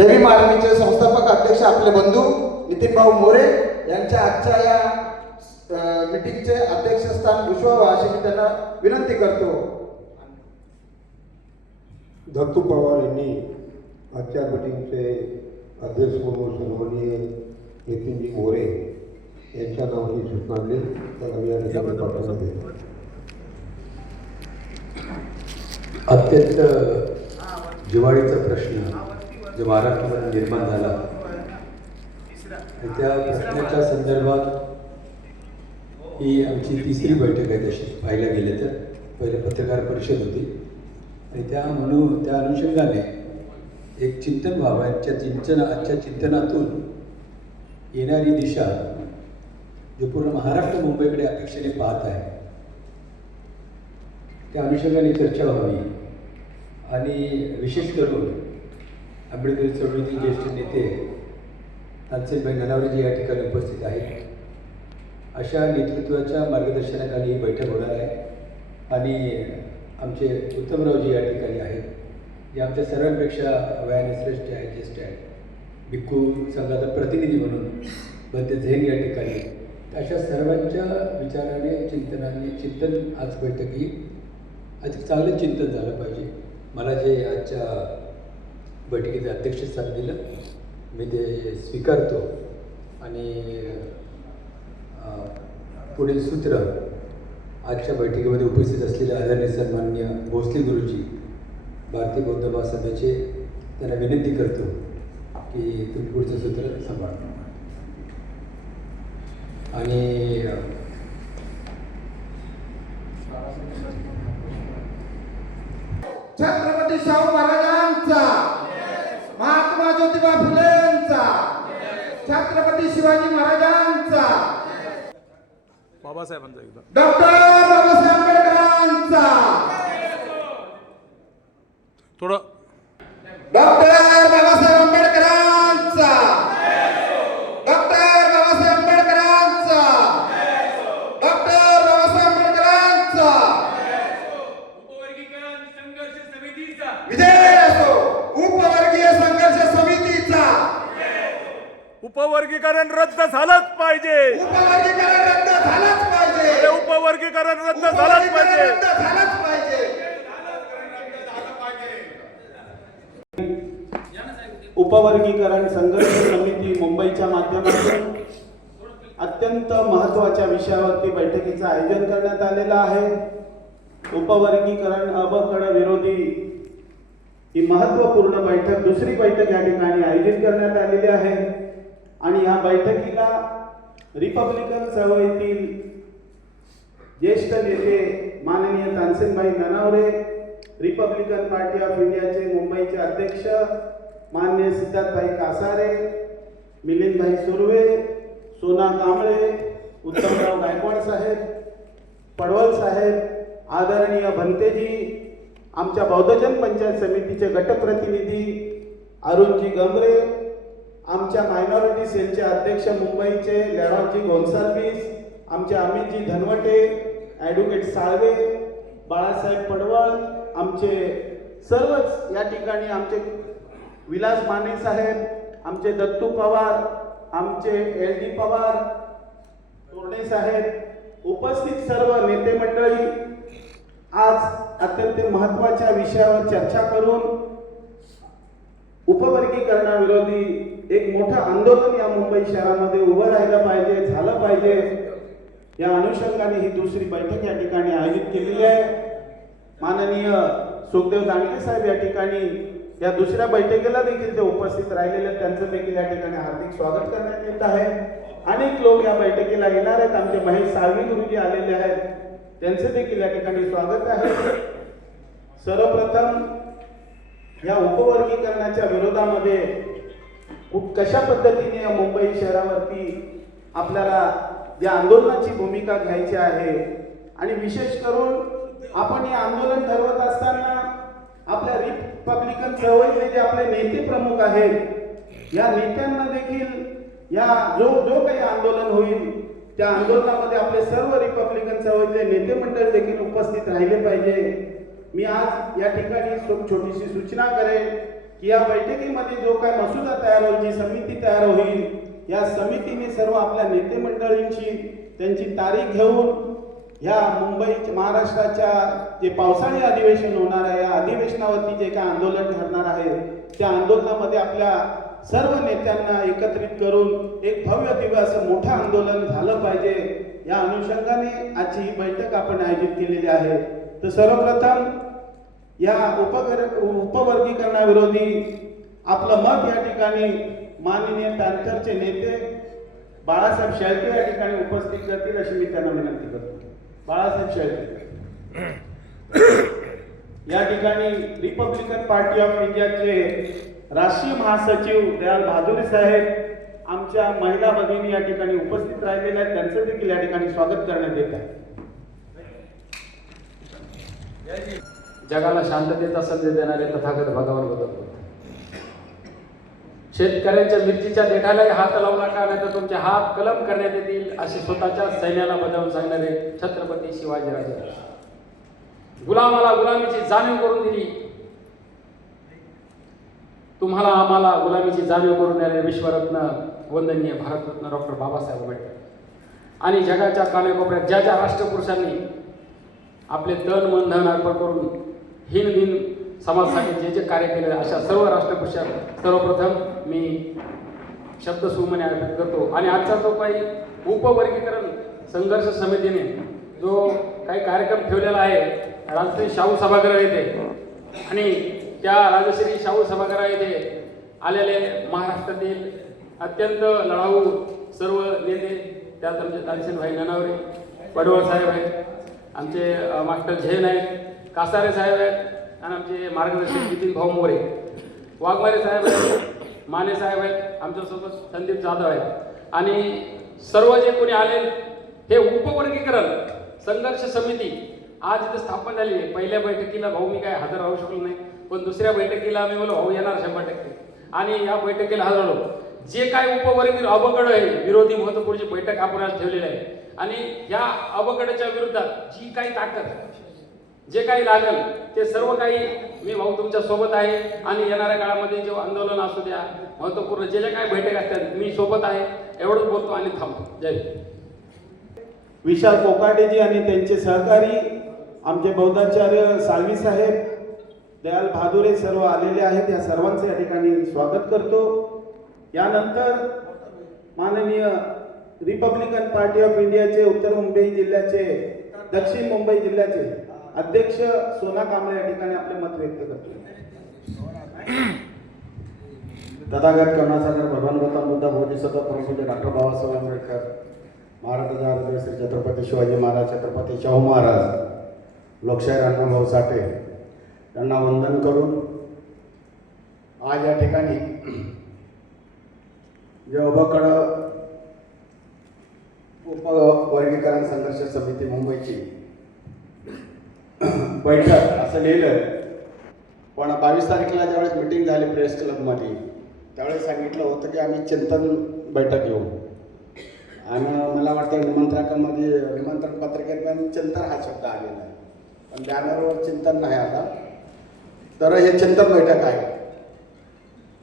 देवी मार्मीचे संस्थापक अध्यक्ष आपले बंधू नितीन भाऊ मोरे यांच्या आजच्या या मीटिंगचे अध्यक्षस्थान भूषवावं अशी मी त्यांना विनंती करतो। दत्तू पवार यांनी आजच्या मीटिंगचे अध्यक्ष म्हणून सन्माननीय नितीनजी मोरे यांच्या नावाने सूचना दिली तर आम्ही या ठिकाणी पाठवणार आहे। अत्यंत जिव्हाळीचा प्रश्न जो महाराष्ट्रामध्ये निर्माण झाला त्या प्रश्नाच्या संदर्भात ही आमची तिसरी बैठक आहे तशी पाहायला गेले तर पहिले पत्रकार परिषद होती आणि त्या अनुषंगाने एक चिंतन व्हावं आजच्या चिंतनातून येणारी दिशा जो पूर्ण महाराष्ट्र मुंबईकडे अपेक्षेने पाहत आहे त्या अनुषंगाने चर्चा व्हावी आणि विशेष करून आंबेडकरी चळवळीतील ज्येष्ठ नेते तानसेनभाई ननावरेजी या ठिकाणी उपस्थित आहेत। अशा नेतृत्वाच्या मार्गदर्शनाखाली ही बैठक होणार आहे आणि आमचे उत्तमरावजी या ठिकाणी आहेत जे आमच्या सर्वांपेक्षा वयाने श्रेष्ठ आहेत, ज्येष्ठ आहेत। भिक्खू संघाचा प्रतिनिधी म्हणून बंते झैन या ठिकाणी। अशा सर्वांच्या विचाराने चिंतन आज बैठकी अधिक चांगलं चिंतन झालं पाहिजे। मला जे आजच्या बैठकीचं अध्यक्षस्थान दिलं मी ते स्वीकारतो आणि पुढील सूत्र आजच्या बैठकीमध्ये उपस्थित असलेले आदरणीय सन्माननीय भोसले गुरुजी भारतीय बौद्ध महासभेचे त्यांना विनंती करतो की तुम्ही पुढचं सूत्र सांभाळा आणि छत्रपती शाहू महाराजांचा, महात्मा ज्योतिबा फुलेंचा, छत्रपती शिवाजी महाराजांचा, बाबासाहेबांचा एकदा डॉक्टर बाबासाहेब आंबेडकरांचा, थोडं डॉक्टर बाबासाहेब आंबेडकरांचा, डॉक्टर बाबासाहेब आंबेडकरांचा, डॉक्टर बाबासाहेब आंबेडकरांचा उपवर्गीकरण संघर्ष समितीचा विजय असो। उपवर्गीय संघर्ष समितीचा उपवर्गीकरण रद्द झालंच पाहिजे। उपवर्गीकरण रद्द झालंच पाहिजे। उपवर्गीकरण रद्द झालंच पाहिजे। रद्द झालंच पाहिजे। उपवर्गीकरण संघर्ष समिती मुंबईच्या माध्यमातून अत्यंत महत्त्वाच्या विषयावरती बैठकीचं आयोजन करण्यात आलेलं आहे। उपवर्गीकरण अबकड विरोधी ही महत्त्वपूर्ण बैठक दुसरी बैठक या ठिकाणी आयोजित करण्यात आलेली आहे आणि या बैठकीला रिपब्लिकन चळवळीतील ज्येष्ठ नेते माननीय तानसेनभाई ननावरे, रिपब्लिकन पार्टी ऑफ इंडियाचे मुंबईचे अध्यक्ष माननीय सिद्धार्थभाई कासारे, मिलिंदभाई सुर्वे, सोना कांबळे, उत्तमराव गायकवाड साहेब, पडवल साहेब, आदरणीय भंतेजी, आमच्या बौद्धजन पंचायत समितीचे गटप्रतिनिधी अरुणजी गमरे, आमच्या मायनॉरिटी सेलचे अध्यक्ष मुंबईचे लेरॉजी गोन्साल्विस, आमचे अमितजी धनवटे, ॲडव्होकेट साळवे, बाळासाहेब पडवळ, आमचे सर्वच या ठिकाणी आमचे विलास माने साहेब, आमचे दत्तू पवार, आमचे LD पवार, तोरणे साहेब, उपस्थित सर्व नेते मंडळी आज अत्यंत महत्त्वाच्या विषयावर चर्चा करून उपवर्गीकरणाविरोधी एक मोठं आंदोलन या मुंबई शहरामध्ये उभं राहिलं पाहिजे, झालं पाहिजे या अनुषंगाने ही दुसरी बैठक या ठिकाणी आयोजित केलेली आहे। माननीय सुखदेव दांडगे साहेब या ठिकाणी या दुसऱ्या बैठकीला देखील ते उपस्थित राहिलेले, त्यांचं देखील या ठिकाणी हार्दिक स्वागत करण्यात येत आहे। अनेक लोक या बैठकीला येणार आहेत, आमचे महेश साळवी गुरुजी आलेले आहेत, त्यांचे देखील या ठिकाणी स्वागत आहे। सर्वप्रथम या उपवर्गीकरणाच्या विरोधामध्ये कशा पद्धतीने या मुंबई शहरावरती आपल्याला या आंदोलनाची भूमिका घ्यायची आहे आणि विशेष करून आपण हे आंदोलन ठरवत असताना आपल्या रिपब्लिकन चळवळीतले जे आपले नेते प्रमुख आहेत या नेत्यांना देखील या जो काही आंदोलन होईल त्या आंदोलनामध्ये आपले सर्व रिपब्लिकन चळवळीतले नेते मंडळ देखील उपस्थित राहिले पाहिजे। मी आज या ठिकाणी छोटीशी सूचना करेन की या बैठकीमध्ये जो काय मसूद रोजी जी समिती तयार होईल, या समितीने सर्व आपल्या नेते मंडळींची त्यांची तारीख घेऊन ह्या मुंबई महाराष्ट्राच्या जे पावसाळी अधिवेशन होणार आहे, या अधिवेशनावरती जे काय आंदोलन ठरणार आहे, त्या आंदोलनामध्ये आपल्या सर्व नेत्यांना एकत्रित करून एक भव्य दिव्य असं मोठं आंदोलन झालं पाहिजे, या अनुषंगाने आजची ही बैठक आपण आयोजित केलेली आहे. तर सर्वप्रथम या उपवर्गीकरणाविरोधी आपलं मत या ठिकाणी माननीय पॅन्थरचे नेते बाळासाहेब शेळके या ठिकाणी उपस्थित करतील अशी मी त्यांना विनंती करतो. बाळासाहेब शेळके या ठिकाणी रिपब्लिकन पार्टी ऑफ इंडियाचे राष्ट्रीय महासचिव दयाल भादुरे साहेब आमच्या महिला भगिनी या ठिकाणी उपस्थित राहिलेल्या आहेत, त्यांचं देखील या ठिकाणी स्वागत करण्यात येत आहे. जगाला शांततेचा संदेश देणारे तथागत भगवान बुद्ध. शेतकऱ्यांच्या मिरचीच्या देठालाही हात लावू नका, नाही तर तुमचे हात कलम करण्यात येतील असे स्वतःच्या सैन्याला बजावून सांगणारे छत्रपती शिवाजीराजे. गुलामाला गुलामीची जाणीव करून दिली, तुम्हाला आम्हाला गुलामीची जाणीव करून देणारे विश्वरत्न वंदनीय भारतरत्न डॉक्टर बाबासाहेब आंबेडकर. आणि जगाच्या कानाकोपऱ्यात ज्या ज्या राष्ट्रपुरुषांनी आपले तन मन धन अर्पण करून हीन दिन समाजासाठी जे जे कार्य केले, अशा सर्व राष्ट्रपुरुषांना सर्वप्रथम मी शब्द सुमने अर्पित करतो. आणि आजचा जो काही उपवर्गीकरण संघर्ष समितीने जो काही कार्यक्रम ठेवलेला आहे राजश्री शाहू सभागृह येथे, आणि त्या राजश्री शाहू सभागृह येथे आलेले महाराष्ट्रातील अत्यंत लढाऊ सर्व नेते, त्यात आमचे तानसेनभाई ननावरे, पडवळ साहेब आहेत, आमचे मास्टर झेन आहेत, कासारे साहेब आहेत, आणि आमचे मार्गदर्शक नितीन भाऊ मोरे, वाघमारे साहेब आहेत, माने साहेब आहेत, आमच्यासोबत संदीप जाधव आहेत. आणि सर्व जे कोणी आले, हे उपवर्गीकरण संघर्ष समिती आज इथे स्थापन झाली आहे. पहिल्या बैठकीला भाऊ मी काय हजर राहू शकलो नाही, पण दुसऱ्या बैठकीला आम्ही बोललो भाऊ येणार 100%. आणि या बैठकीला हजर आलो. जे काय उपवर्गीय अवघड आहे, विरोधी महत्वपूर्ण बैठक आपण आज ठेवलेली आहे, आणि या अवघडच्या विरोधात जी काही ताकद, जे काही लागेल ते सर्व काही मी भाऊ तुमच्या सोबत आहे. आणि येणाऱ्या काळामध्ये जे आंदोलन असू द्या, महत्वपूर्ण जे जे काही बैठक असतात, मी सोबत आहे. एवढंच बोलतो आणि थांबतो. जय हिंद. विशाल कोकाटेजी आणि त्यांचे सहकारी आमचे बौद्धाचार्य साळवी साहेब, दयाल भादुरे सर्व आलेले आहेत, या सर्वांचे या ठिकाणी स्वागत करतो. यानंतर माननीय रिपब्लिकन पार्टी ऑफ इंडियाचे उत्तर मुंबई जिल्ह्याचे, दक्षिण मुंबई जिल्ह्याचे अध्यक्ष सोना कांबळे या ठिकाणी आपले मत व्यक्त करतो. तथागत करुणासागर भगवान गौतम बुद्ध बोधिसत्व परमपूज्य डॉक्टर बाबासाहेब आंबेडकर, महाराष्ट्राचे आदरणीय श्री छत्रपती शिवाजी महाराज, छत्रपती शाहू महाराज, लोकशाहीर अण्णाभाऊ साठे यांना वंदन करून आज या ठिकाणी जे उपवर्गीकरण संघर्ष समिती मुंबईची बैठक असं लिहिलं, पण 22 तारखेला ज्यावेळेस मिटिंग झाली प्रेस क्लबमध्ये, त्यावेळेस सांगितलं होतं की आम्ही चिंतन बैठक घेऊ. आणि मला वाटतं निमंत्रण पत्रिकेत पण चिंतन हा शब्द आलेला आहे, पण बॅनरवर चिंतन नाही आला. तर हे चिंतन बैठक आहे.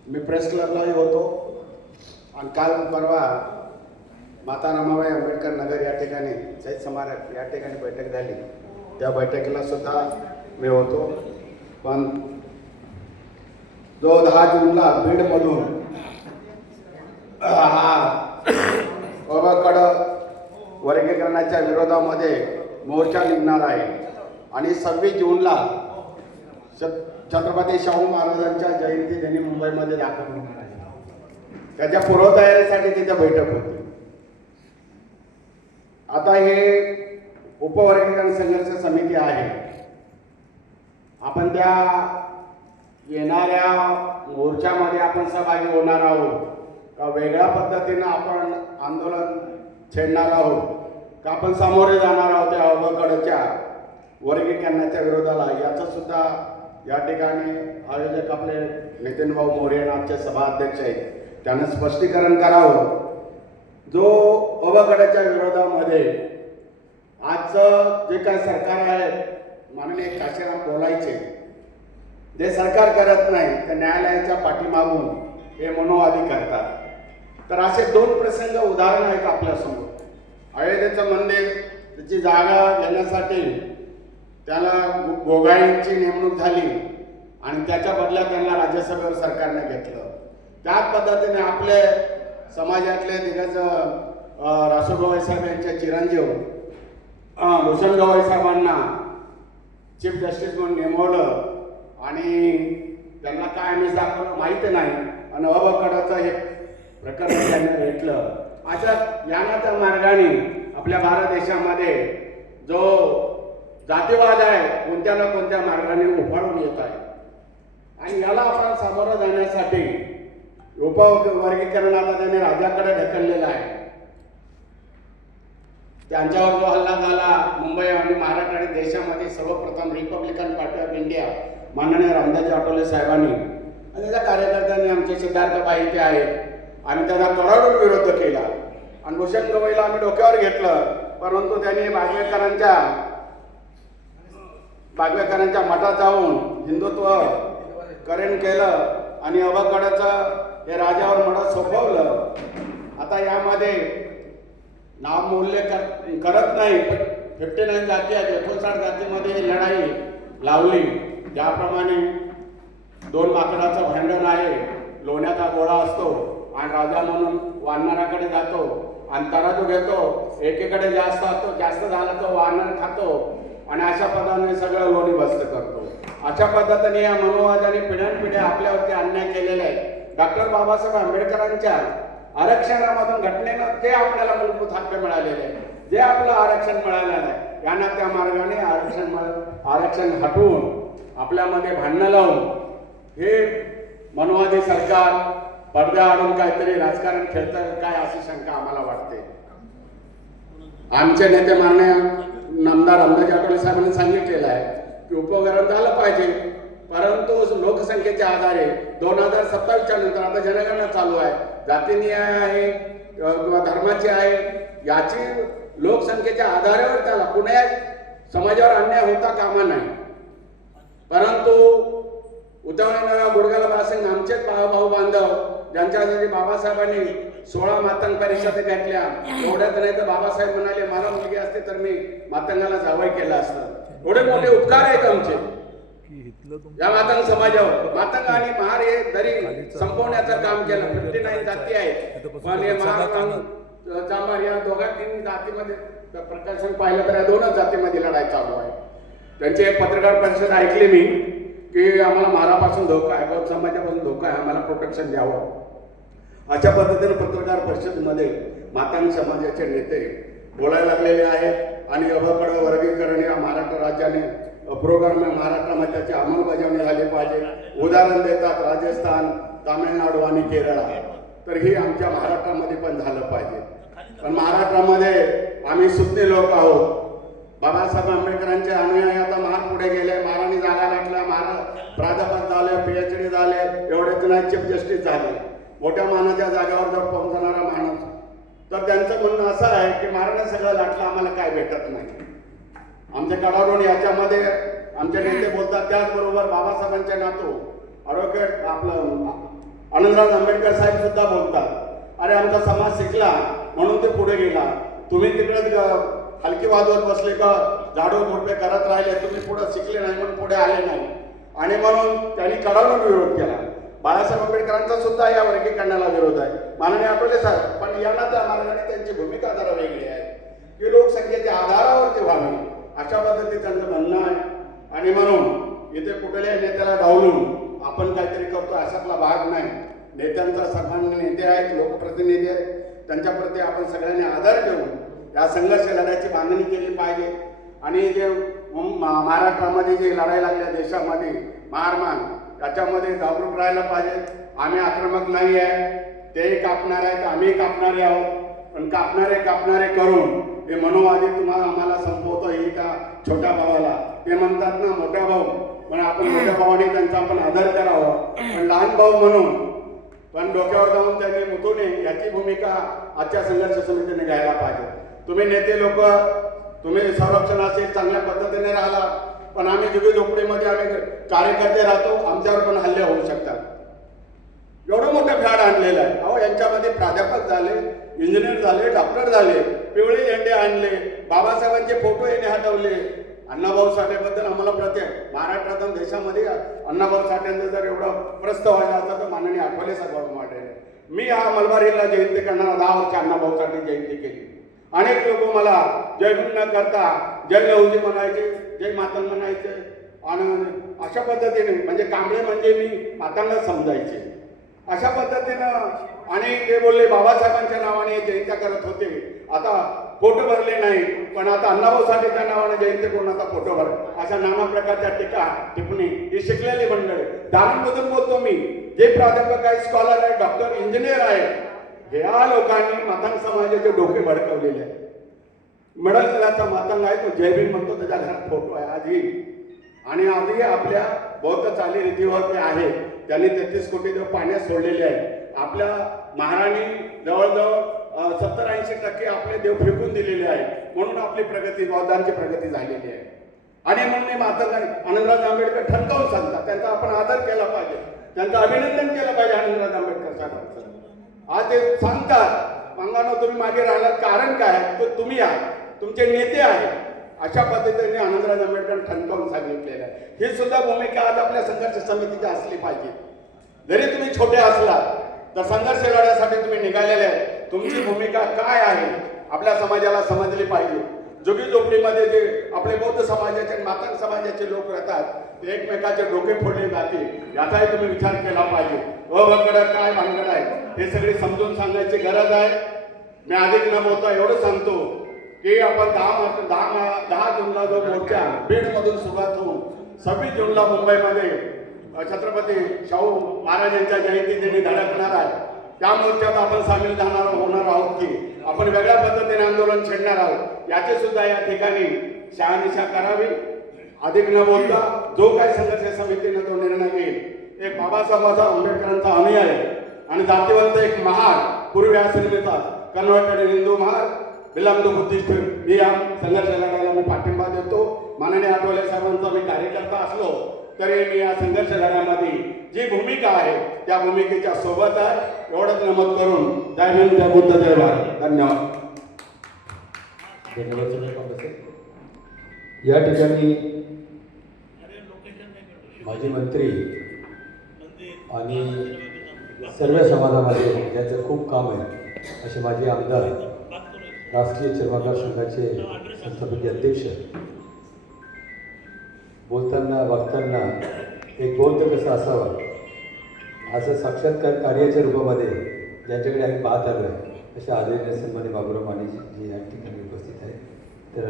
मी प्रेस क्लबलाही होतो, आणि काल परवा माता रमाबाई आंबेडकर नगर या ठिकाणी शहीद स्मारक या ठिकाणी बैठक झाली, त्या बैठकीला सुद्धा मी होतो. पण जो 10 जूनला बीडमधून हा वर्गीकरणाच्या विरोधामध्ये मोर्चा निघणार आहे, आणि 26 जूनला छत्रपती शाहू महाराजांच्या जयंती त्यांनी मुंबईमध्ये दाखल होणार आहे. त्याच्या पूर्वतयारीसाठी तिथे बैठक होती. आता हे उपवर्गीकरण संघर्ष समिती आहे, आपण त्या येणाऱ्या मोर्चामध्ये आपण सहभागी होणार आहोत का वेगळ्या पद्धतीनं आपण आंदोलन छेडणार आहोत, का आपण सामोरे जाणार आहोत त्या अवघडच्या वर्गीकरणाच्या विरोधाला, याचं सुद्धा या ठिकाणी आयोजक आपले नितीन भाऊ मोरे आमचे सभाध्यक्ष आहेत, त्यानं स्पष्टीकरण करावं. जो अवघडच्या विरोधामध्ये आजचं जे काय सरकार आहे, माननीय काशीराम बोलायचे, जे सरकार करत नाही ते न्यायालयाच्या पाठीमागून हे मनोवादी करतात. तर असे 2 प्रसंग उदाहरण आहेत आपल्यासमोर. अयोध्येचं मंदिर त्याची जागा घेण्यासाठी त्याला गोगाईंची नेमणूक झाली आणि त्याच्या बदल्यात त्यांना राज्यसभेवर सरकारने घेतलं. त्याच पद्धतीने आपले समाजातले दिग्गज रासू गवई साहेब यांचे चिरंजीव भूषण गवई साहेबांना चीफ जस्टिस म्हणून नेमवलं आणि त्यांना काय आम्ही दाखवलं माहिती नाही आणि अबकडाचं हे प्रकरण त्यांनी भेटलं. अशा या त्या मार्गाने आपल्या भारत देशामध्ये जो जातीवाद आहे कोणत्या ना कोणत्या मार्गाने उफाळून येत आहे आणि याला आपण सामोरं जाण्यासाठी उपवर्गीकरण आता त्यांनी राज्याकडे ढकललेलं आहे. त्यांच्यावर जो हल्ला झाला मुंबई आणि महाराष्ट्र आणि देशामध्ये सर्वप्रथम रिपब्लिकन पार्टी ऑफ इंडिया माननीय रामदासजी आठवले साहेबांनी आणि त्याच्या कार्यकर्त्यांनी आमचे सिद्धार्थबाई इथे आहेत आणि त्याचा कडाडून विरोध केला आणि भूषण गवईला आम्ही डोक्यावर घेतलं. परंतु त्यांनी बागवेकरांच्या मठात जाऊन हिंदुत्व करण केलं आणि अबकडाचं हे राजावर मठात सोपवलं. आता यामध्ये नाममूल्य करत नाही. 59 जाती आहेत, 59 जातीमध्ये लढाई लावली. ज्याप्रमाणे 2 लाकडाचं भांडण आहे, लोण्याचा गोळा असतो आणि राजा म्हणून वानराकडे जातो आणि तराजू घेतो, एकीकडे जास्त असतो, जास्त झाला तो वानर खातो आणि अशा पद्धतीने सगळं लोणी बस्त करतो. अशा पद्धतीने या मनोवादाने पिढ्यानपिढ्या आपल्यावरती अन्याय केलेला आहे. डॉक्टर बाबासाहेब आंबेडकरांच्या आरक्षणामधून घटनेनं ते आपल्याला मूलभूत हक्क मिळालेले आहे, जे आपलं आरक्षण मिळालेलं आहे. यांना त्या मार्गाने आरक्षण हटवून आपल्यामध्ये भांडणं लावून हे मनोवादी सरकार पडद्या आडून काहीतरी राजकारण खेळतं काय अशी शंका आम्हाला वाटते. आमचे नेते माननीय नामदार रामदासजी आठवले साहेबांनी सांगितलेलं आहे की उपकरण झालं पाहिजे, परंतु लोकसंख्येच्या आधारे 2027च्या नंतर आता जनगणना चालू आहे, जातीनिहाय आहे किंवा धर्माची आहे, याची लोकसंख्येच्या आधारावर त्याला कुण्या समाजावर अन्याय होता कामा नाही. परंतु उद्धवने गुडघ्याला बासिंग आमचेच भाऊ बांधव ज्यांच्यासाठी बाबासाहेबांनी 16 मातंग परिषद घेतल्या, एवढ्याच नाही तर बाबासाहेब म्हणाले मला मुलगी असते तर मी मातंगाला जावई केलं असतं. एवढे मोठे उपकार आहेत आमचे या मातंग समाजावर. मातंग आणि महार हे दरी संपवण्याचं काम केलं. 59 जाती आहेत पण हे महार चांभार या 2-3 जातीमध्ये प्रकाशन पाहिलं तर या 2च जातीमध्ये लढाई चालू आहे. त्यांची एक पत्रकार परिषद ऐकली मी की आम्हाला महारापासून धोका आहे, बौद्ध समाजापासून धोका आहे, आम्हाला प्रोटेक्शन द्यावं. अशा पद्धतीने पत्रकार परिषदेमध्ये मातंग समाजाचे नेते बोलायला लागलेले आहेत आणि अबकड वर्गीकरण या महाराष्ट्र राज्याने प्रोग्राम महाराष्ट्रामध्ये त्याची अंमलबजावणी झाली पाहिजे. उदाहरण देतात राजस्थान, तामिळनाडू आणि केरळ. तर ही आमच्या महाराष्ट्रामध्ये पण झालं पाहिजे. पण महाराष्ट्रामध्ये आम्ही सुज्ञ लोक आहोत. बाबासाहेब आंबेडकरांचे अनुयायी आता महार पुढे गेले, महाराणी जागा लागल्या, प्राध्यापक झाले, PhD झाले, एवढेच नाही चीफ जस्टिस झाले. मोठ्या मानाच्या जागावर जर पोहोचणारा माणूस तर त्यांचं म्हणणं असं आहे की महाराणी सगळं लाटलं आम्हाला काय भेटत नाही. आमचे कडाडून याच्यामध्ये आमचे नेते बोलतात. त्याचबरोबर बाबासाहेबांचे नातू ॲडव्होकेट आपलं आनंदराज आंबेडकर साहेब सुद्धा बोलतात, अरे आमचा समाज शिकला म्हणून ते पुढे गेला, तुम्ही तिकडे हलकी वाजवत बसले का झाडू झोडपे करत राहिले, तुम्ही पुढे शिकले नाही म्हणून पुढे आले नाही आणि म्हणून त्यांनी कडाडून विरोध केला. बाळासाहेब आंबेडकरांचा सुद्धा या वर्गीकरणाला विरोध आहे, माननीय आठवले साहेब. पण यांना त्या मार्गाने त्यांची भूमिका जरा वेगळी आहे की लोकसंख्येच्या आधारावरती व्हावी अशा पद्धतीचं त्यांचं म्हणणं आहे. आणि म्हणून इथे कुठल्याही नेत्याला डावलून आपण काहीतरी करतो अशातला भाग नाही. नेत्यांचा सन्मान्य नेते आहेत, लोकप्रतिनिधी आहेत, त्यांच्याप्रती आपण सगळ्यांनी आदर ठेवून या संघर्ष लढ्याची बांधणी केली पाहिजे. आणि जे महाराष्ट्रामध्ये जे लढाई लागल्या देशामध्ये मारमान त्याच्यामध्ये जागरूक राहायला पाहिजे. आम्ही आक्रमक नाही आहे, तेही कापणार आहेत, आम्ही कापणारे आहोत. पण कापणारे करून हे मनोवादी तुम्हाला आम्हाला संपवतो ही का छोट्या भावाला ते म्हणतात ना मोठा भाऊ, पण आपण मोठ्या भावाने त्यांचा आपण आदर करावा. पण लहान भाऊ म्हणून पण डोक्यावर जाऊन त्यांनी मुतू नये याची भूमिका आजच्या संघर्ष समितीने घ्यायला पाहिजे. तुम्ही नेते लोक तुम्ही संरक्षण असेल चांगल्या पद्धतीने राहिला, पण आम्ही जुगी झोपडीमध्ये आम्ही कार्यकर्ते राहतो, आमच्यावर पण हल्ले होऊ शकतात. एवढं मोठं फॅड आणलेलं आहे. अहो यांच्यामध्ये प्राध्यापक झाले, इंजिनियर झाले, डॉक्टर झाले, पिवळे झेंडे आणले, बाबासाहेबांचे फोटो यांनी हटवले. अण्णाभाऊ साठेबद्दल आम्हाला प्रत्येक महाराष्ट्रात आणि देशामध्ये अण्णाभाऊ साठेंचं जर एवढं प्रस्त वाढलं असतं तर माननीय आठवले साहेब वाटेल. मी हा मलबारीला जयंती करणारा 10 वर्ष अण्णाभाऊ साठे जयंती केली. अनेक लोक मला जय न करता जय लहुजी म्हणायचे, जय मातंग म्हणायचे आणि अशा पद्धतीने म्हणजे कांबळे म्हणजे मी मातांना समजायचे अशा पद्धतीनं. आणि ते बोलले बाबासाहेबांच्या नावाने जयंत्या करत होते, आता फोटो भरले नाही, पण आता अण्णाभाऊ साठेच्या नावाने जयंती करून आता फोटो भर. अशा नाना प्रकारच्या टीका टिप्पणी ही शिकलेली मंडळी. दानमधून बोलतो मी, जे प्राध्यापक आहे, स्कॉलर आहे, डॉक्टर, इंजिनियर आहे, या लोकांनी मातांग समाजाचे डोके भडकवलेले आहे. मिडल क्लासचा मातांग आहे तो जय भीम म्हणतो, त्याच्या घरात फोटो आहे आजही. आणि आजही आपल्या बौद्ध चालीरीतीवर ते आहे. त्यांनी 33 कोटी देव पाण्यात सोडलेले आहे. आपल्या महाराणी जवळजवळ 70-80% आपले देव फेकून दिलेले आहे. म्हणून आपली प्रगती, बौद्धांची प्रगती झालेली आहे. आणि म्हणून हे मातंग आनंदराज आंबेडकर ठणकावून सांगतात, त्यांचा आपण आदर केला पाहिजे, त्यांचं अभिनंदन केलं पाहिजे आनंदराज आंबेडकर साहेबांचं. आज ते सांगतात अंगानं तुम्ही मागे राहिलात, कारण काय, तो तुम्ही आहे, तुमचे नेते आहे. अशा पद्धतीने आनंदराज आंबेडकर ठणकावून सांगितलेलं आहे. ही सुद्धा भूमिका आज आपल्या संघर्ष समितीची असली पाहिजे. जरी तुम्ही छोटे असलात तर संघर्ष लढ्यासाठी तुम्ही निघालेले आहे. तुमची भूमिका काय आहे आपल्या समाजाला समजली पाहिजे. जोगी झोपडीमध्ये जे आपले बौद्ध समाजाचे आणि मातंग समाजाचे लोक राहतात, ते एकमेकाचे डोके फोडले जाते, याचाही तुम्ही विचार केला पाहिजे. अवघड काय भानगड आहे हे सगळे समजून सांगायची गरज आहे. मी अधिक न बोलता एवढं सांगतो की आपण 10 जूनला जो मोर्चा बीडमधून सुरुवात होऊन 26 जूनला मुंबईमध्ये छत्रपती शाहू महाराजांच्या जयंतीदिनी धडकणार आहे. त्या मोर्चात आपण सामील होणार आहोत की आपण वेगळ्या पद्धतीने आंदोलन छेडणार आहोत, याची सुद्धा या ठिकाणी शहानिशा करावी. अधिक न बोलता जो काही संघर्ष समितीने जो निर्णय घेईल, एक बाबासाहेब आंबेडकरांचा अनुयायी आणि जातीवंत एक महार पूर्वी असं मिळतात कन्वर्टेड हिंदू महार विलंब बुद्धिस्ट, मी या संघर्ष लढ्याला मी पाठिंबा देतो. माननीय आठवले साहेबांचा मी कार्यकर्ता असलो तरी मी या संघर्ष लढ्यामध्ये जी भूमिका आहे त्या भूमिकेच्या सोबत आहे. एवढंच नमूद करून जय हिंद, जय बुद्ध, जय भारत. धन्यवाद. धन्यवाद सगळे. या ठिकाणी माजी मंत्री आणि सर्व समाजामध्ये ज्यांचं खूप काम आहे असे माझे आमदार, राष्ट्रीय चर्मकार संघाचे संस्थापकीय अध्यक्ष, बोलताना वागताना एक बौद्ध कसं असावं असं साक्षात्कार कार्याच्या रूपामध्ये ज्यांच्याकडे आम्ही पाहत आलो आहे अशा आदरणीय सन्मान्य बाबूराव मानेजी जे या ठिकाणी उपस्थित आहेत, तर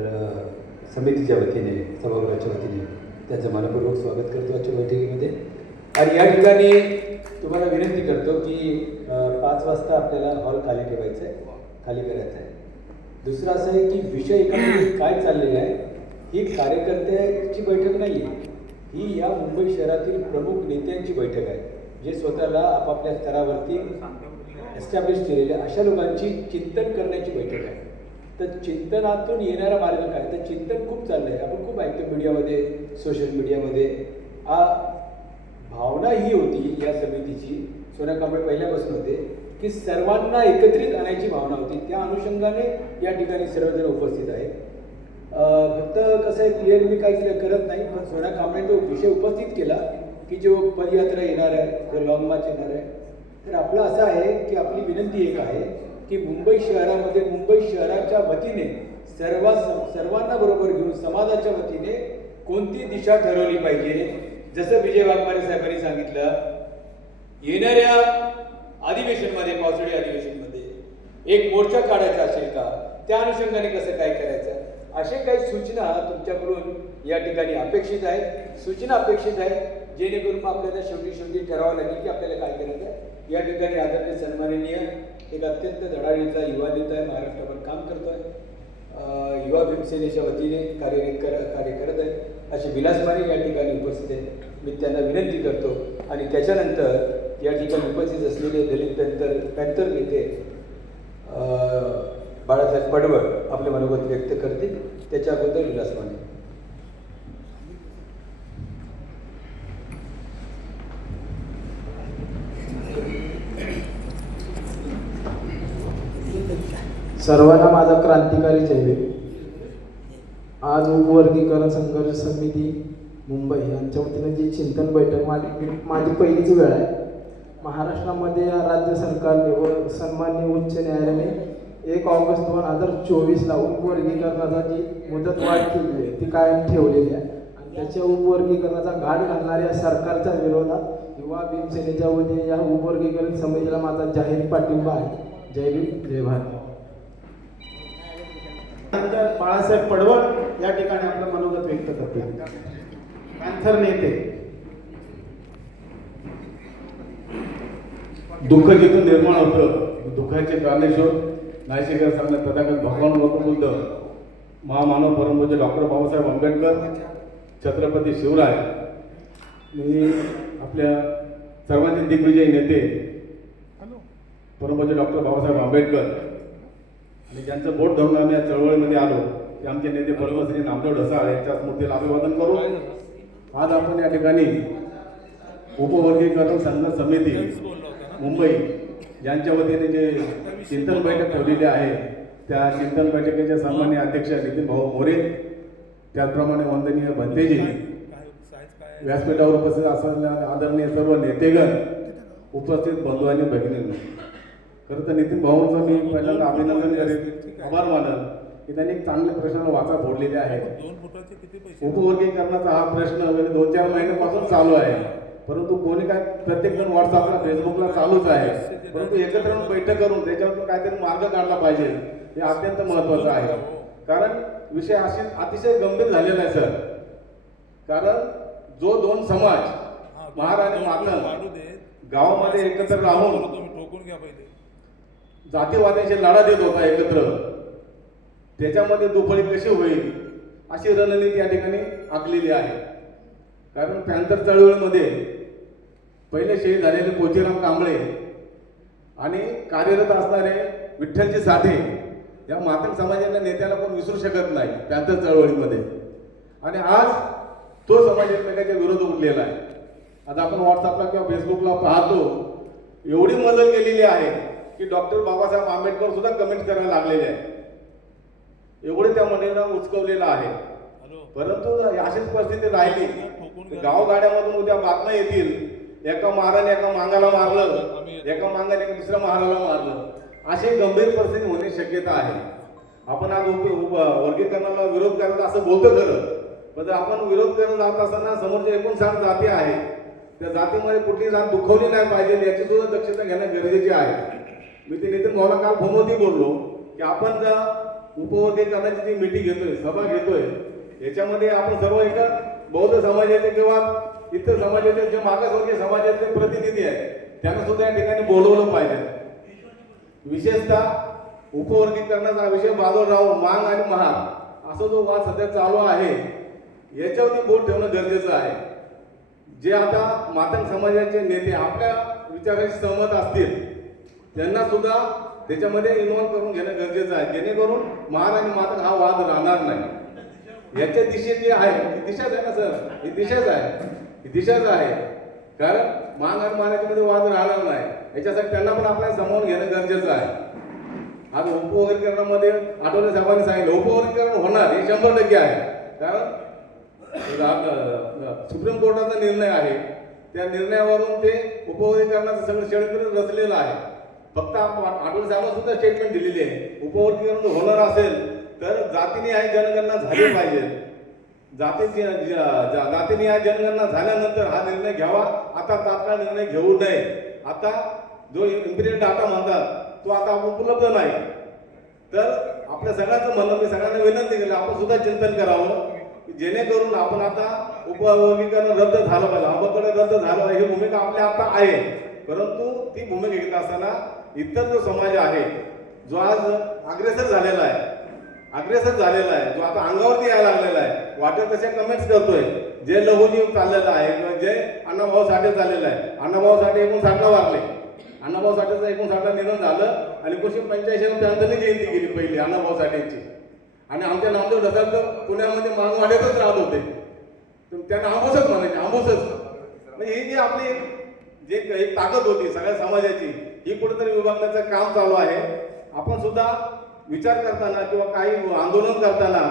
समितीच्या वतीने, सभागृहाच्या वतीने त्यांचं मनपूर्वक स्वागत करतो आजच्या बैठकीमध्ये. आणि या ठिकाणी तुम्हाला विनंती करतो की 5 वाजता आपल्याला हॉल खाली ठेवायचा आहे, खाली करायचा आहे. दुसरं असं आहे की विषय एकंदरीत काय चाललेला आहे, ही कार्यकर्त्याची बैठक नाही आहे, ही या मुंबई शहरातील प्रमुख नेत्यांची बैठक आहे, जे स्वतःला आपापल्या स्तरावरती एस्टॅब्लिश केलेल्या अशा लोकांची चिंतन करण्याची बैठक आहे. तर चिंतनातून येणारा मार्ग काय, तर चिंतन खूप चाललं आहे, आपण खूप ऐकतो मीडियामध्ये, सोशल मीडियामध्ये. भावना ही होती या समितीची, सोनिया कांबळे पहिल्यापासून होते की सर्वांना एकत्रित आणायची भावना होती. त्या अनुषंगाने या ठिकाणी सर्वजण उपस्थित आहेत. फक्त कसं आहे, क्लिअर मी काही करत नाही, पण सोनिया कांबळे तो विषय उपस्थित केला की जो पदयात्रा येणार आहे, जो लॉंग मार्च येणार आहे, तर आपलं असं आहे की आपली विनंती एक आहे की मुंबई शहरामध्ये, मुंबई शहराच्या वतीने सर्वांना बरोबर घेऊन समाजाच्या वतीने कोणती दिशा ठरवली पाहिजे. जसं विजय वाघमारे साहेबांनी सांगितलं, येणाऱ्या अधिवेशनमध्ये, पावसाळी अधिवेशनमध्ये एक मोर्चा काढायचा असेल का, त्या अनुषंगाने कसं काय करायचं, असे काही सूचना तुमच्याकडून या ठिकाणी अपेक्षित आहे, सूचना अपेक्षित आहे, जेणेकरून मग आपल्याला शेवटी ठरावं लागेल की आपल्याला काय करायचं आहे. या ठिकाणी आदरणीय सन्माननीय एक अत्यंत धडाडीचा युवा नेता आहे, महाराष्ट्रावर काम करतो आहे, युवा भीमसेनेच्या वतीने कार्य करत आहे, असे विलास माने या ठिकाणी उपस्थित आहेत. मी त्यांना विनंती करतो आणि त्याच्यानंतर या ठिकाणी उपस्थित असलेले दलित पॅंथर नेते बाळासाहेब पडवळ आपले मनोगत व्यक्त करतील. त्याच्या अगोदर विलास माने. सर्वांना माझा क्रांतिकारी जय भीम. आज उपवर्गीकरण संघर्ष समिती मुंबई यांच्या वतीनं जी चिंतन बैठक माझी पहिलीच वेळ आहे. महाराष्ट्रामध्ये राज्य सरकारने व सन्माननीय उच्च न्यायालयाने 1 ऑगस्ट 2024ला उपवर्गीकरणाचा जी मुदतवाढ केली आहे ती कायम ठेवलेली आहे आणि त्याच्या उपवर्गीकरणाचा घाट घालणाऱ्या सरकारच्या विरोधात युवा भीमसेनेच्या वतीने या उपवर्गीकरण समितीला माझा जाहीर पाठिंबा आहे. जय भीम, जय भारत. नंतर बाळासाहेब पडवळ या ठिकाणी आपलं मनोगत व्यक्त करतील. पॅन्थर नेते. दुःख जिथून निर्माण होतं दुःखाचे कारणेश्वर नाशिककर सांगण्यात तथागत भगवान गौतम महामानव परमपूज्य डॉक्टर बाबासाहेब आंबेडकर छत्रपती शिवराय मी आपल्या सर्वांचे दिग्विजयी नेते परमपूज्य डॉक्टर बाबासाहेब आंबेडकर आणि ज्यांचं बोट धरून आम्ही या चळवळीमध्ये आलो ते आमचे नेते पद्मश्री नामदेव ढसाळ यांच्या स्मृतीला अभिवादन करू. आज आपण या ठिकाणी उपवर्गीकरण संघर्ष समिती मुंबई यांच्या वतीने जे चिंतन बैठक ठेवलेली आहे त्या चिंतन बैठकीचे सन्माननीय अध्यक्ष नितीन भाऊ मोरे, त्याचप्रमाणे वंदनीय भंतेजी, व्यासपीठावर उपस्थित असलेल्या आदरणीय सर्व नेतेगण, उपस्थित बंधू आणि भगिनींनो, खरं तर नितीन भाऊंचं मी पहिल्यांदा अभिनंदन करेन, आभार मानल की त्यांनी एक चांगल्या प्रश्नाला वाचा फोडलेली आहे. उपवर्गीकरणाचा हा प्रश्न म्हणजे 2-4 महिन्यापासून चालू आहे, परंतु कोणी काय प्रत्येक जण व्हॉट्सअपला फेसबुकला चालूच आहे, परंतु एकत्र येऊन बैठक करून त्याच्यावर काहीतरी मार्ग काढला पाहिजे हे अत्यंत महत्त्वाचं आहे. कारण विषय अतिशय गंभीर झालेला आहे सर. कारण जो 2 समाज महार आणि मातंग गावामध्ये एकत्र राहून जातीवाद्यांशी लढा देत होता एकत्र, त्याच्यामध्ये दुफळी कशी होईल अशी रणनीती या ठिकाणी आखलेली आहे. कारण पॅन्थर चळवळीमध्ये पहिले शहीद झालेले पोचीराम कांबळे आणि कार्यरत असणारे विठ्ठलजी साठे या मातंग समाजाच्या नेत्याला कोण विसरू शकत नाही पॅन्थर चळवळीमध्ये. आणि आज तो समाज एकमेकांच्या विरोध उठलेला आहे. आता आपण व्हॉट्सअपला किंवा फेसबुकला पाहतो एवढी मदत केलेली आहे की डॉक्टर बाबासाहेब आंबेडकर सुद्धा कमेंट करायला लागलेले आहे, एवढे त्या मनेला उचकवलेलं आहे. परंतु अशीच परिस्थिती राहिली गावगाड्यामधून उद्या बातम्या येतील एका महाराने एका मांगाला मारलं, एका मांगाने एका दुसऱ्या महाराला मारलं, अशी गंभीर परिस्थिती होण्याची शक्यता आहे. आपण आज वर्गीकरणाला विरोध करायला असं बोलतो खरं, पण आपण विरोध करत जात असताना समोरच्या 59 जाती आहे त्या जातीमध्ये कुठली जात दुखवली नाही पाहिजे याची सुद्धा दक्षता घेणं गरजेचे आहे. मी ते नितीन भाऊला काल फोनवरती बोललो की आपण ज्या उपवर्गीकरणाची जी मीटिंग घेतोय, सभा घेतोय, याच्यामध्ये आपण सर्व एका बौद्ध समाजाचे किंवा इतर समाजाचे जे मागासवर्गीय समाजाचे प्रतिनिधी आहेत त्यांना सुद्धा या ठिकाणी बोलवलं पाहिजे. विशेषतः उपवर्गीकरणाचा विषय बाजूला राहून मांग आणि महार असा जो वाद सध्या चालू आहे याच्यावरती बोट ठेवणं गरजेचं आहे. जे आता मातंग समाजाचे नेते आपल्या विचाराशी सहमत असतील त्यांना सुद्धा त्याच्यामध्ये इन्व्हॉल्व करून घेणं गरजेचं आहे, जेणेकरून महार आणि मातंग हा वाद राहणार नाही. याच्या दिशेची आहे ही दिशाच आहे ना सर, ही दिशाच आहे, ही दिशाच आहे. कारण मांग आणि महाराष्ट्रामध्ये वाद राहणार नाही याच्यासाठी त्यांना पण आपल्याला समजून घेणं गरजेचं आहे. आज उपवर्गीकरणामध्ये आठवले साहेबांनी सांगितलं उपवर्गीकरण होणार हे 100% आहे. कारण सुप्रीम कोर्टाचा निर्णय आहे, त्या निर्णयावरून ते उपवर्गीकरणाचं सगळं षडयंत्र रचलेलं आहे. फक्त आठवले साहेबांनी सुद्धा स्टेटमेंट दिलेली आहे उपवर्गीकरण होणार असेल तर जातीनिहाय जनगणना झाली पाहिजे. जातीनिहाय जनगणना झाल्यानंतर हा निर्णय घ्यावा, आता तात्काळ निर्णय घेऊ नये. आता जो इम्पिरियल डाटा म्हणतात तो आता उपलब्ध नाही. तर आपल्या सगळ्यांचं म्हणणं, मी सगळ्यांना विनंती केली आपण सुद्धा चिंतन करावं जेणेकरून आपण आता उपवर्गीकरण रद्द झालं पाहिजे, अबकडे रद्द झालं पाहिजे ही भूमिका आपल्या आता आहे. परंतु ती भूमिका घेत असताना इतर जो समाज आहे जो आज अग्रेसर झालेला आहे, जो आता अंगावरती यायला लागलेला आहे, वाटेल तशा कमेंट्स करतोय, जे लघुजीव चाललेला आहे किंवा जे अण्णाभाऊ साठे चाललेला आहे. अण्णाभाऊ साठे 59ला वारले, अण्णाभाऊ साठेचं 59ला निधन झालं आणि 1985 त्यांनी जयंती केली पहिली अण्णाभाऊ साठेची. आणि आमच्या नामदेव ढसाळ तर पुण्यामध्ये मागवाड्यातच राहत होते, त्यांना आंबूसच म्हणायचे, आंबूसच. म्हणजे ही जी आपली जे एक ताकद होती सगळ्या समाजाची ही कुठेतरी विभागण्याचं काम चालू आहे. आपण सुद्धा विचार करताना किंवा काही आंदोलन करताना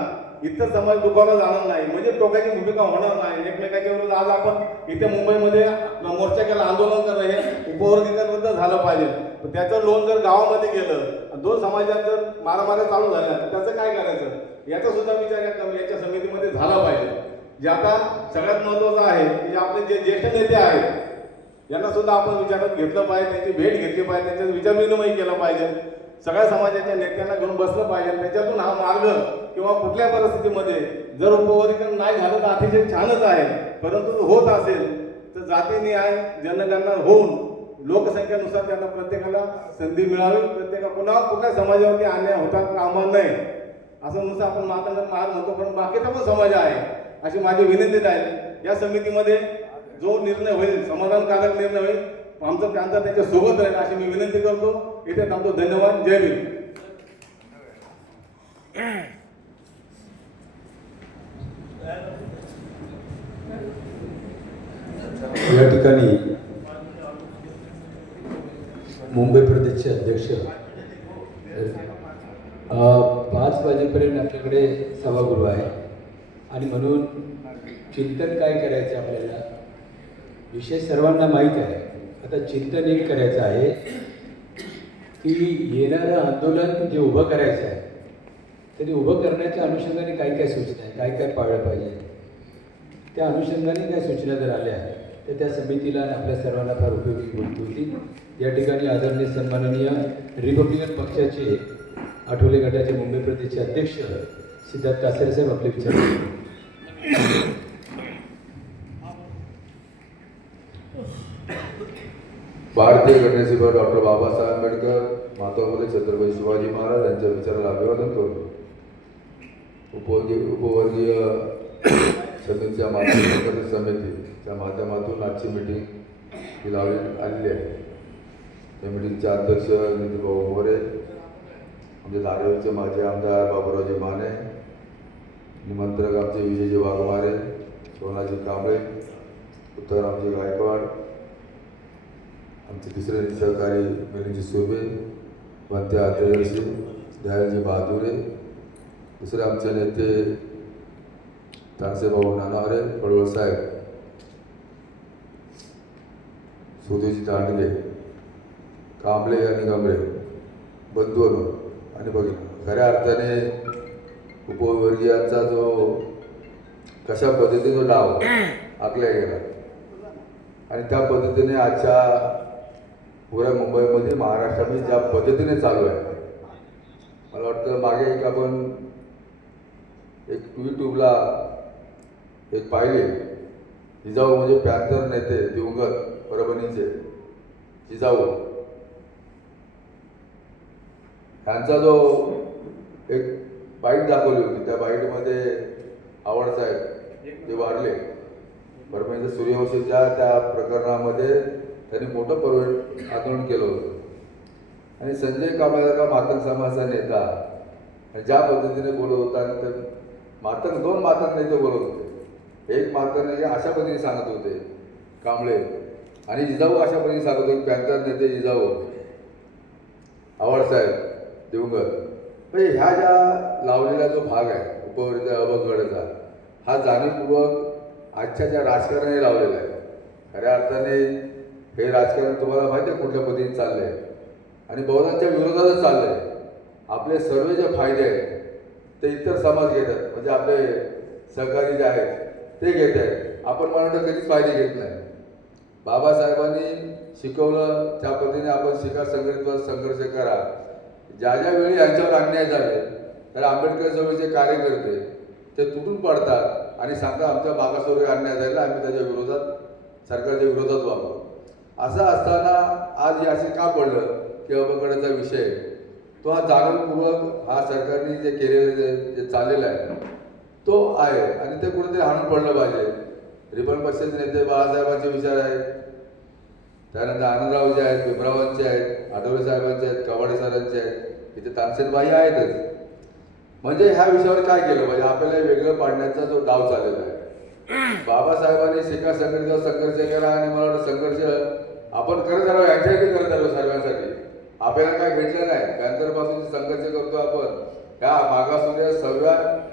इतर समाज दुखावला जाणार नाही, म्हणजे टोकाची भूमिका होणार नाही एकमेकाच्या विरोधात. आज आपण इथे मुंबईमध्ये मोर्चा केला, आंदोलन करणं हे उपवर्गीकरणाबद्दल झालं पाहिजे. पण त्याचं लोन जर गावामध्ये गेलं, दोन समाजात जर मारामाऱ्या चालू झाल्या तर त्याचं काय करायचं याचा सुद्धा विचार याच्या समितीमध्ये झाला पाहिजे. जे आता सगळ्यात महत्त्वाचं आहे की जे आपले जे ज्येष्ठ नेते आहेत यांना सुद्धा आपण विचारात घेतलं पाहिजे, त्यांची भेट घेतली पाहिजे, त्यांच्यात विचारविनिमय केला पाहिजे, सगळ्या समाजाच्या नेत्यांना घेऊन बसलं पाहिजे. त्याच्यातून हा मार्ग किंवा कुठल्या परिस्थितीमध्ये जर उपवर्गीकरण नाही झालं तर अतिशय छानच आहे, परंतु होत असेल तर जातीनिहाय जनगणना होऊन लोकसंख्येनुसार त्यांना प्रत्येकाला संधी मिळावी, कुठल्या समाजावरती अन्याय होता कामा नये असं नुसतं आपण मातांना मार म्हणतो, पण बाकीचा पण समाज आहे अशी माझी विनंती आहे. या समितीमध्ये जो निर्णय होईल समाधानकारक निर्णय होईल, आमचं प्रांत त्याच्या सोबत राहील अशी मी विनंती करतो. इथे थांबतो. धन्यवाद. जय भीम. या ठिकाणी मुंबई प्रदेशचे अध्यक्ष 5 वाजेपर्यंत आपल्याकडे सभागृह आहे आणि म्हणून चिंतन काय करायचं आपल्याला विषय सर्वांना माहीत आहे. आता चिंतन एक करायचं आहे की येणारं आंदोलन जे उभं करायचं आहे तरी उभं करण्याच्या अनुषंगाने काय काय सूचना आहे, काय काय पाळलं पाहिजे, त्या अनुषंगाने काय सूचना जर आल्या तर त्या समितीला आणि आपल्या सर्वांना फार उपयोगी होतील. या ठिकाणी आदरणीय सन्माननीय रिपब्लिकन पक्षाचे आठवले गटाचे मुंबई प्रदेशचे अध्यक्ष सिद्धार्थ कासेरे साहेब आपले विचार. भारतीय घटनेशिवाय डॉक्टर बाबासाहेब आंबेडकर, महात्मा फुले, छत्रपती शिवाजी महाराज यांच्या विचाराला अभिवादन करतो. उपवर्गीय समितीच्या माध्यमातून समितीच्या माध्यमातून आजची मीटिंग ही लावली आलेली आहे. या मीटिंगचे अध्यक्ष नितीनभाऊ मोरे, आमचे धारावीचे माजी आमदार बाबूरावजी माने, निमंत्रक आमचे विजयजी वाघमारे, सोनाजी कांबळे, उत्तरामजी गायकवाड, आमचे तिसरे सहकारी मिलिंदजी सुर्वे, वंत्या अध्यक्षी दयालजी बहादुरे, दुसरे आमचे नेते तानसेभाऊ नानावरे, पडवळ साहेब, सुधीजी दांडगे, कांबळे आणि गमरे, बंधू आणि भगिनी. खऱ्या अर्थाने उपवर्गीयांचा जो कशा पद्धतीने जो डाव आखला गेला आणि त्या पद्धतीने आजच्या पुऱ्या मुंबईमध्ये महाराष्ट्रामध्ये ज्या पद्धतीने चालू आहे, मला वाटतं मागे आपण यूट्यूबला एक पाहिले, जिजाऊ म्हणजे पॅन्थर नेते दिवंगत परभणीचे जिजाऊ यांचा जो एक बाईट दाखवली होती, त्या बाईटमध्ये आवडसाहेब जे वारले परभणीच्या सूर्यवंशीच्या त्या प्रकरणामध्ये त्यांनी मोठं आंदोलन केलं होतं आणि संजय कांबळेसारखा मातंग समाजाचा नेता ज्या पद्धतीने बोलत होता तर दोन मातंग नेते बोलत होते. एक मातंग नेते अशा पद्धतीने सांगत होते कांबळे आणि जिजाऊ अशा पद्धतीने सांगत होते, पॅन्थर नेते जिजाऊ आवडसाहेब दिवंगत. म्हणजे ह्या ज्या लावलेला जो भाग आहे उपवर्गीय अभगडाचा, हा जाणीवपूर्वक आजच्या ज्या राजकारणाने लावलेला आहे. खऱ्या अर्थाने हे राजकारण तुम्हाला माहिती आहे कुठल्या पद्धतीने चाललं आहे आणि बहुतांच्या विरोधातच चाललं आहे. आपले सर्व जे फायदे आहेत ते इतर समाज घेत आहेत, म्हणजे आपले सहकारी जे आहेत ते घेत आहेत. आपण मला वाटतं कधीच फायदे घेत नाही. बाबासाहेबांनी शिकवलं त्या पद्धतीने आपण शिका, संघर्ष करा. ज्या ज्या वेळी यांच्यावर अन्याय झाले तर आंबेडकर जवळचे कार्यकर्ते ते तुटून पडतात आणि सांगतात आमच्या मागासवर्गीय अन्याय झाला, आम्ही त्याच्या विरोधात सरकारच्या विरोधात वागलो. असं असताना आज हे असे का पडलं की अभगडाचा विषय तो हा जाणीवपूर्वक हा सरकारने जे केलेलं जे चाललेलं आहे तो आहे आणि ते कुठेतरी हाणून पडलं पाहिजे. रिपब्लिकन पक्षाचे नेते बाळासाहेबांचे विचार आहेत, त्यानंतर आनंदरावचे आहेत, भीमरावांचे आहेत, आठवले साहेबांचे आहेत, कवाडे सरांचे आहेत, इथे तानसेनबाई आहेतच. म्हणजे ह्या विषयावर काय केलं पाहिजे, आपल्याला वेगळं पाडण्याचा जो डाव चाललेला आहे. बाबासाहेबांनी शिका संघटनेचा संघर्ष केला आणि मला वाटतं संघर्ष आपण करत आलो, यांच्यासाठी करत आलो सर्वांसाठी. आपल्याला काय भेटलं नाही. पॅन्थरपासून संघर्ष करतो आपण, ह्या मागासवर्गीय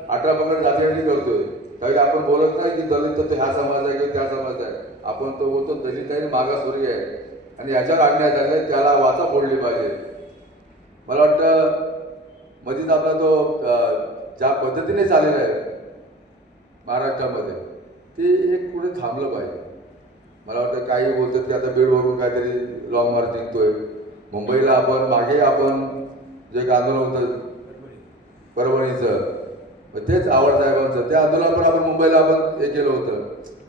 18 पगड जातीसाठी करतोय. त्यावेळी आपण बोलत नाही की दलित तर ह्या समाज आहे किंवा त्या समाज आहे. आपण तो बोलतो दलित आहे, मागासवर्गीय आहे, आणि ह्याच्यात आणण्यात आले, त्याला वाचा फोडली पाहिजे. मला वाटतं मध्येच आपला तो ज्या पद्धतीने चाललेला आहे महाराष्ट्रामध्ये, ते एक कुठे थांबलं पाहिजे. मला वाटतं काही बोलतात की आता बीडवरून काहीतरी लॉंग मार्च निघतोय. मुंबईला आपण मागे आपण जे एक आंदोलन होतं परभणीचं, तेच आवड साहेबांचं, त्या आंदोलन पण आपण मुंबईला आपण हे केलं होतं.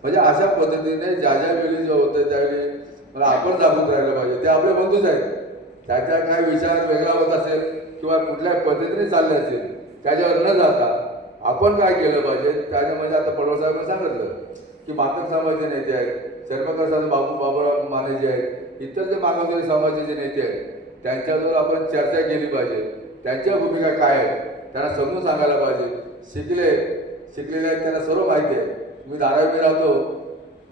म्हणजे अशा पद्धतीने ज्या वेळी जे होतं त्यावेळी मला आपण जागृत राहिलं पाहिजे. ते आपले बंधूच आहेत. त्याच्या काय विचार वेगळा होत असेल किंवा कुठल्या पद्धतीने चालले असेल त्याच्यावर न जाता आपण काय केलं पाहिजे. त्याच्यामध्ये आता पडवळ साहेबांनी सांगितलं की मातंग समाजाचे नेते आहेत, चर्मकर साहेब, बाबूराव माने जे आहेत, इतर जे मागासवर्गीय समाजाचे जे नेते आहेत त्यांच्याजवळ आपण चर्चा केली पाहिजे. त्यांच्या भूमिका काय आहे त्यांना समजून सांगायला पाहिजे. शिकलेले आहेत, त्यांना सर्व माहिती आहे. मी धारावी राहतो,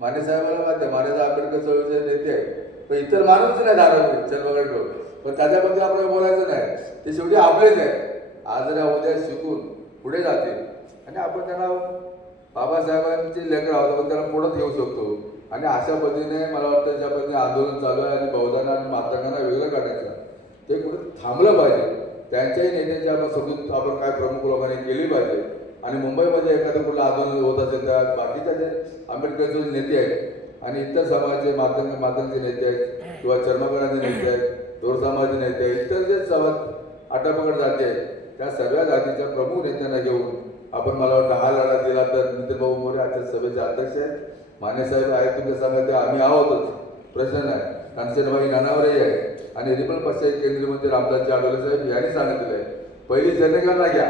माने साहेबांना माहिती आहे, माने आंबेडकर चळवळीचे नेते आहेत, पण इतर माणूस नाही धारावी चर्मगड लोक, पण त्याच्याबद्दल आपल्याला बोलायचं नाही. ते शेवटी आपलेच आहे. आज ना उद्या शिकून पुढे जातील आणि आपण त्यांना बाबासाहेबांची लेकर आहोत पण त्याला पुढे घेऊ शकतो. आणि अशा पद्धतीने मला वाटतं ज्या पद्धतीने आंदोलन चालू आहे आणि बहुधांना आणि मातंगांना वेगळं काढण्याचं ते कुठे थांबलं पाहिजे. त्यांच्याही नेत्यांची आपण समजून आपण काय प्रमुख लोकांनी केली पाहिजे. आणि मुंबईमध्ये एखादं कुठलं आंदोलन होत असेल तर बाकीच्या जे आंबेडकरचे नेते आहेत आणि इतर समाजाचे मातंगचे नेते आहेत किंवा चर्मकारांचे नेते आहेत, दोर समाजाचे नेते आहेत, इतर जे समाज आटापकड जाती आहेत त्या सर्व जातीच्या प्रमुख नेत्यांना घेऊन आपण मला वाटतं हा लढा दिला तर नितीन भाऊ मोरे आजच्या सभेचे अध्यक्ष आहेत, माने साहेब आहेत, तुमच्या सांगायचे आम्ही आहोतच, प्रश्न नाही. कांचनबाई नानावरही आहे आणि रिपब्लिकन पक्षाचे केंद्रीय मंत्री रामदासजी आठवले साहेब यांनी सांगितलेलं आहे पहिली जनगणना घ्या,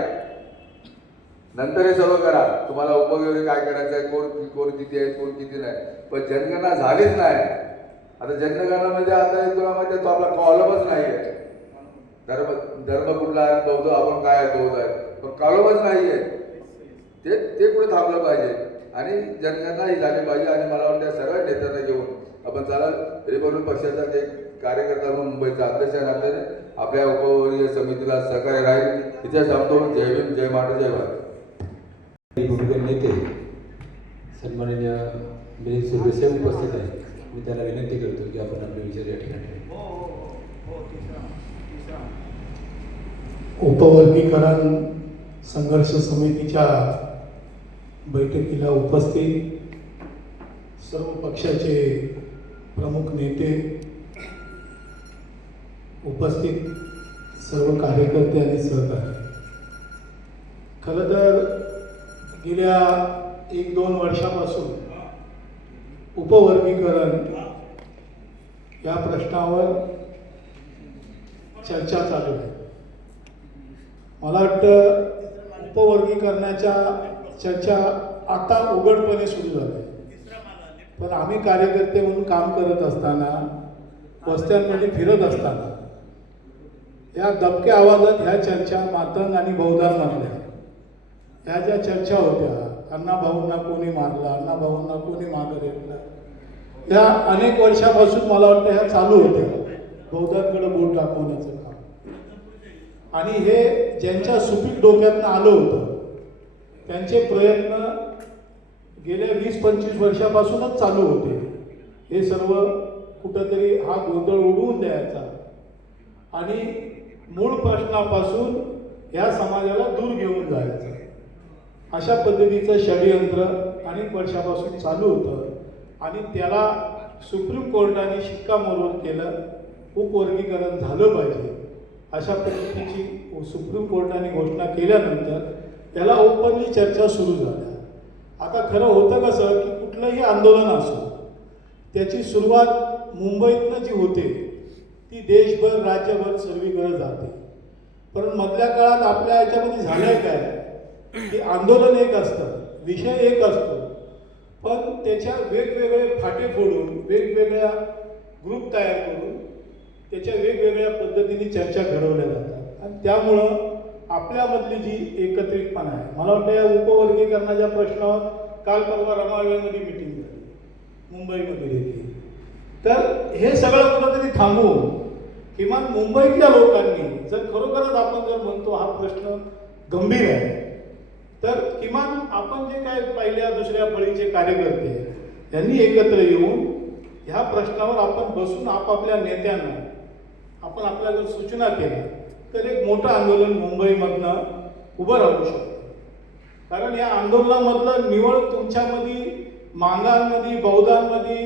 नंतर हे सर्व करा. तुम्हाला उपयोगी काय करायचं आहे, कोण किती आहे, कोण किती नाही, पण जनगणना झालीच नाही. आता जनगणनामध्ये आता तुला माहिती आहे तो आपला कॉलमच नाही आहे. धर्म कुठला आहे, बौद्ध आपण काय आहे, बौद्ध आहे, पण कॉलमच नाही आहे. ते कुठे थांबलं पाहिजे आणि जनगणना ही झाली पाहिजे. आणि मला वाटतं त्या सर्व नेत्यांना घेऊन आपण चला रिपब्लिकन पक्षाचा एक कार्यकर्ता म्हणून मुंबईचा अध्यक्ष नात्याने आपल्या उपवर्गीय समितीला सहकार्य राहील. इथे सांगतो जय भीम, जय महाराष्ट्र, जय भारत. भूमिका नेते सन्माननीय मिलिंद सुर्वे साहेब उपस्थित आहेत. मी त्याला विनंती करतो की आपण आपले विचार या ठिकाणी. उपवर्गीकरण संघर्ष समितीच्या बैठकीला उपस्थित सर्व पक्षाचे प्रमुख नेते, उपस्थित सर्व कार्यकर्ते आणि सहकारी, खरं तर गेल्या 1-2 वर्षापासून उपवर्गीकरण या प्रश्नावर चर्चा चालू आहे. मला वाटतं उपवर्गीकरणाच्या चर्चा आता उघडपणे सुरू झाल्या, पण आम्ही कार्यकर्ते म्हणून काम करत असताना, वस्त्यांमध्ये फिरत असताना या दबक्या आवाजात ह्या चर्चा मातंग आणि बौद्धांमधल्या ह्या ज्या चर्चा होत्या, अण्णा भाऊंना कोणी मारला, अण्णा भाऊंना कोणी मागं रेटलं, या अनेक वर्षापासून मला वाटतं ह्या चालू होत्या, बौद्धांकडे बोट दाखवण्याचं काम. आणि हे ज्यांच्या सुपीक डोक्यातनं आलं होतं त्यांचे प्रयत्न गेल्या 20-25 वर्षापासूनच चालू होते. हे सर्व कुठंतरी हा गोंधळ उडवून द्यायचा आणि मूळ प्रश्नापासून या समाजाला दूर घेऊन जायचं, अशा पद्धतीचं षडयंत्र अनेक वर्षापासून चालू होतं. आणि त्याला सुप्रीम कोर्टाने शिक्कामोर्तब केलं, उपवर्गीकरण झालं पाहिजे अशा पद्धतीची सुप्रीम कोर्टाने घोषणा केल्यानंतर त्याला ओपनली चर्चा सुरू झाल्या. आता खरं होतं कसं की कुठलंही आंदोलन असो त्याची सुरुवात मुंबईतनं जी होते ती देशभर, राज्यभर सर्वीकडे जाते. पण मधल्या काळात आपल्या याच्यामध्ये झालंय काय की आंदोलन एक असतं, विषय एक असतो, पण त्याच्या वेगवेगळे फाटे फोडून वेगवेगळ्या ग्रुप तयार करून त्याच्या वेगवेगळ्या पद्धतीने चर्चा घडवल्या जातात. आणि त्यामुळं आपल्यामधली जी एकत्रितपणा आहे, मला वाटतं या उपवर्गीकरणाच्या प्रश्नावर काल परवा रमावेमध्ये मिटिंग झाली मुंबईमध्ये देखील. तर हे सगळं कुठंतरी थांबवून किमान मुंबईतल्या लोकांनी जर खरोखरच आपण जर म्हणतो हा प्रश्न गंभीर आहे, तर किमान आपण जे काय पहिल्या दुसऱ्या फळीचे कार्यकर्ते त्यांनी एकत्र येऊन ह्या प्रश्नावर आपण बसून आपापल्या नेत्यांना आपण आपल्या जर सूचना केल्या तर एक मोठं आंदोलन मुंबईमधनं उभं राहू शकतं. कारण या आंदोलनामधलं निवळ तुमच्यामध्ये मांगांमध्ये बौद्धांमध्ये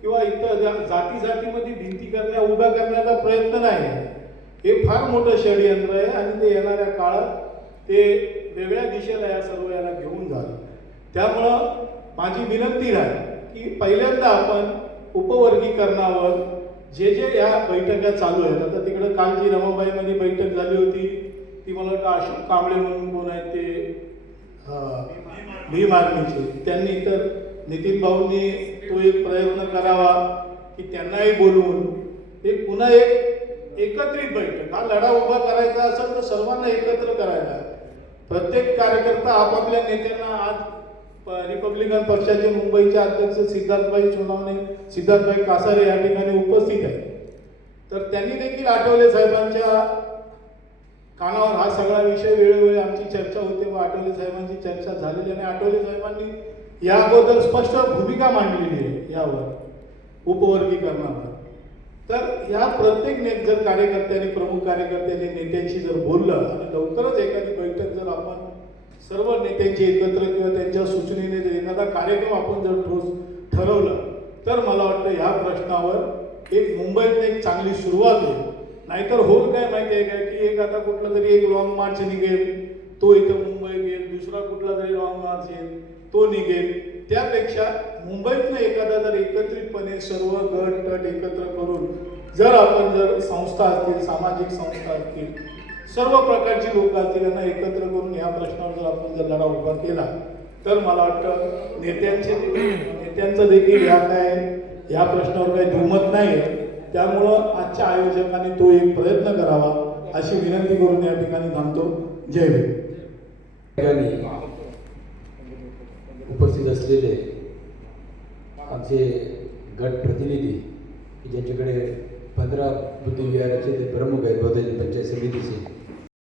किंवा इतर जाती जातीमध्ये भिंती उभ्या करण्याचा प्रयत्न नाही. हे फार मोठं षडयंत्र आहे आणि ते येणाऱ्या काळात ते वेगळ्या दिशेला या सर्व याला घेऊन जाईल. त्यामुळं माझी विनंती आहे की पहिल्यांदा आपण उपवर्गीकरणावर जे या बैठका चालू आहेत, आता तिकडे काल जी रमाबाईमध्ये बैठक झाली होती ती मला वाटतं अशोक कांबळे म्हणून कोण आहेत ते भीम आर्मीचे, त्यांनी तर नितीन भाऊंनी तो एक प्रयत्न करावा की त्यांनाही बोलवून एक पुन्हा एक एकत्रित बैठक, हा लढा उभा करायचा असेल तर सर्वांना एकत्र करायला. प्रत्येक कार्यकर्ता आपापल्या नेत्यांना, आज रिपब्लिकन पक्षाचे मुंबईचे अध्यक्ष सिद्धार्थभाई कासारे या ठिकाणी उपस्थित आहेत, तर त्यांनी देखील आठवले साहेबांच्या कानावर हा सगळा विषय वेळोवेळी आमची चर्चा होते व आठवले साहेबांची चर्चा झालेली आणि आठवले साहेबांनी या अगोदर स्पष्ट भूमिका मांडलेली आहे यावर उपवर्गीकरणावर. तर या प्रत्येक जर कार्यकर्त्यांनी, प्रमुख कार्यकर्त्यांनी नेत्यांशी जर बोललं आणि लवकरच एखादी बैठक जर आपण सर्व नेत्यांची एकत्र किंवा त्यांच्या सूचनेने जर एखादा कार्यक्रम आपण जर ठोस ठरवलं तर मला वाटतं ह्या प्रश्नावर एक मुंबईत एक चांगली सुरुवात होईल. नाहीतर होईल काय माहिती आहे का की एक आता कुठला तरी एक लॉंग मार्च निघेल, तो इथं मुंबईत येईल, दुसरा कुठला तरी लॉंग मार्च येईल, तो निघेल. त्यापेक्षा मुंबईतनं एखादा जर एकत्रितपणे सर्व गट तट एकत्र करून जर आपण जर संस्था असतील, सामाजिक संस्था असतील, सर्व प्रकारची लोक असतील, यांना एकत्र करून या प्रश्नावर जर आपण जर लढा उभा केला तर मला वाटतं नेत्यांचं देखील या प्रश्नावर काही दुमत नाही. त्यामुळं आजच्या आयोजकांनी तो एक प्रयत्न करावा अशी विनंती करून या ठिकाणी थांबतो. जय भीम. उपस्थित असलेले आमचे गट प्रतिनिधी ज्यांच्याकडे 15 बुद्धिविहाराचे ते प्रमुख आहेत बौद्ध पंचायत समितीचे,